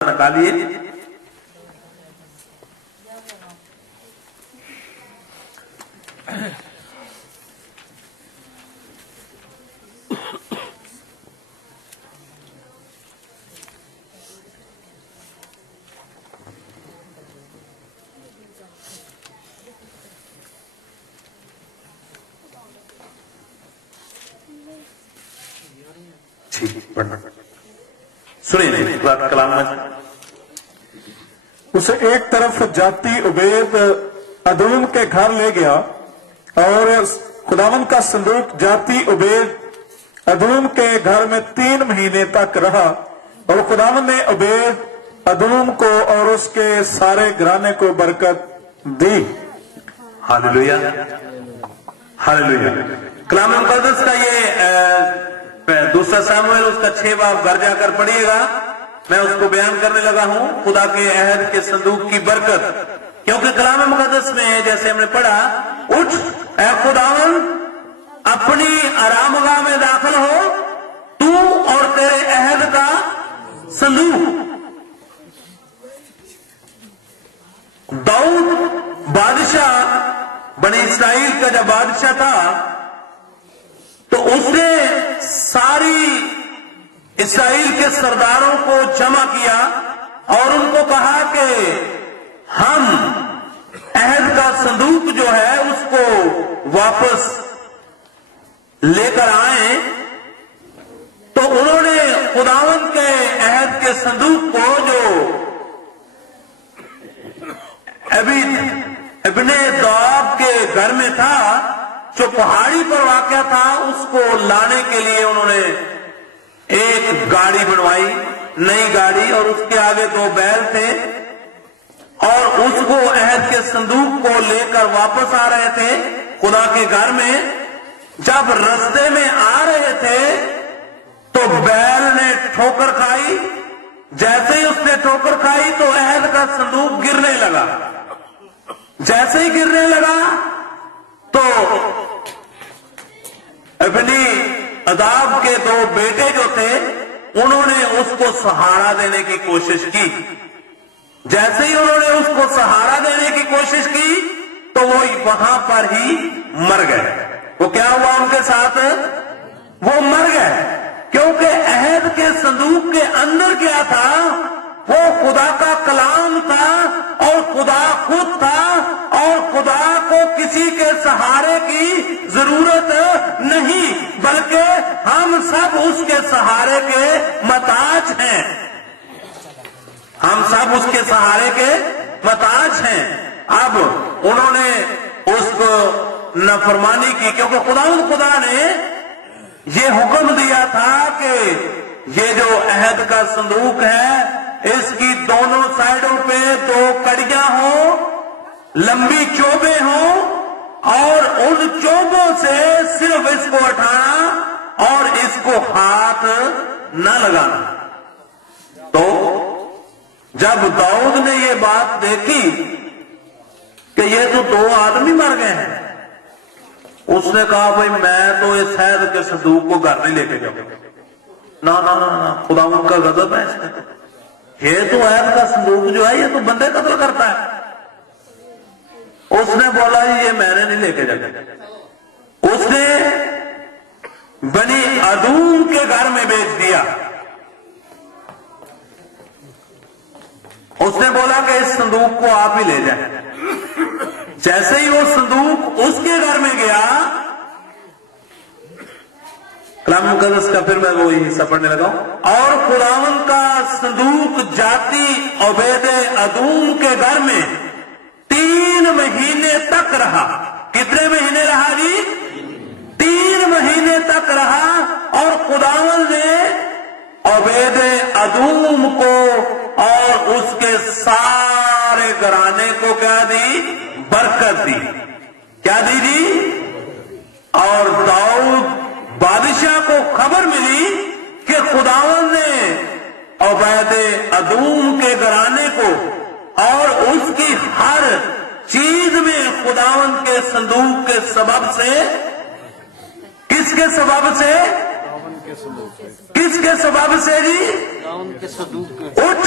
نکالیے. سنیے کلام میں اسے ایک طرف جاتی عبید ادوم کے گھر لے گیا اور خداوند کا صندوق جاتی عبید ادوم کے گھر میں 3 مہینے تک رہا اور خداوند نے عبید ادوم کو اور اس کے سارے گھرانے کو برکت دی. Hallelujah hallelujah. کلام مقدس کا یہ دوسرا ساموئیل اس کا 6 باب گھر جا کر پڑھیے گا. میں اس کو بیان کرنے لگا ہوں خدا کے عہد کے صندوق کی برکت, کیونکہ کلام مقدس میں جیسے ہم نے پڑھا, اٹھ اے خداوند اپنی آرام گاہ میں داخل ہو, تو اور تیرے عہد کا صندوق. داؤد بادشاہ بنی اسرائیل کا جب بادشاہ تھا تو اس نے ساری اسرائیل کے سرداروں کو جمع کیا اور ان کو کہا کہ ہم عہد کا صندوق جو ہے اس کو واپس لے کر آئیں. تو انہوں نے خداوند کے عہد کے صندوق کو جو ابن دواب کے گھر میں تھا, جو پہاڑی پر واقع تھا, اس کو لانے کے لیے انہوں نے ایک گاڑی بنوائی, نئی گاڑی, اور اس کے آگے 2 بیل تھے اور اس کو عہد کے صندوق کو لے کر واپس آ رہے تھے خدا کے گھر میں. جب رستے میں آ رہے تھے تو بیل نے ٹھوکر کھائی. جیسے ہی اس نے ٹھوکر کھائی تو عہد کا صندوق گرنے لگا. جیسے ہی گرنے لگا تو ابنی عذاب کے 2 بیٹے جو تھے انہوں نے اس کو سہارا دینے کی کوشش کی. جیسے ہی انہوں نے اس کو سہارا دینے کی کوشش کی تو وہ وہاں پر ہی مر گئے. وہ کیا ہوا ان کے ساتھ؟ وہ مر گئے, کیونکہ عہد کے صندوق کے اندر کیا تھا؟ وہ خدا کا کلام تھا اور خدا خود تھا, اور خدا کو کسی کے سہارے کی ضرورت نہیں, بلکہ ہم سب اس کے سہارے کے محتاج ہیں. ہم سب اس کے سہارے کے محتاج ہیں. اب انہوں نے اس کو نافرمانی کی, کیونکہ خدا نے یہ حکم دیا تھا کہ یہ جو عہد کا صندوق ہے اس کی دونوں سائڈوں پہ 2 کڑیاں ہوں, لمبی چوبیں ہوں, اور ان چوبوں سے صرف اس کو اٹھانا اور اس کو ہاتھ نہ لگانا. تو جب داؤد نے یہ بات دیکھی کہ یہ تو 2 آدمی مر گئے ہیں, اس نے کہا بھائی میں تو اس عہد کے صندوق کو گھر نہیں لے کے جاؤں. نہ خداوند کا غضب ہے اس میں. یہ تو عہد کا صندوق جو ہے یہ تو بندے قتل کرتا ہے. اس نے بولا یہ میں نے نہیں لے کے جانا. اس نے بنی ادوم کے گھر میں بیچ دیا. اس نے بولا کہ اس صندوق کو آپ ہی لے جائیں. جیسے ہی وہ صندوق اس کے گھر میں گیا, کلام مقدس کا پھر میں وہی حصہ پڑھنے لگا ہوں, اور خداوند کا صندوق جاتی عبید ادوم کے گھر میں 3 مہینے تک رہا. کتنے مہینے رہا جی؟ 3 مہینے تک رہا. اور خداوند نے عبید ادوم کو اور اس کے سارے گھرانے کو کیا دی؟ برکت دی. کیا دی جی؟ اور داؤد بادشاہ کو خبر ملی کہ خداوند نے عبید ادوم کے گھرانے کو اور اس کی ہر چیز میں خداوند کے صندوق کے سبب سے, کس کے سبب سے؟ کس کے سبب سے جی؟ اٹھ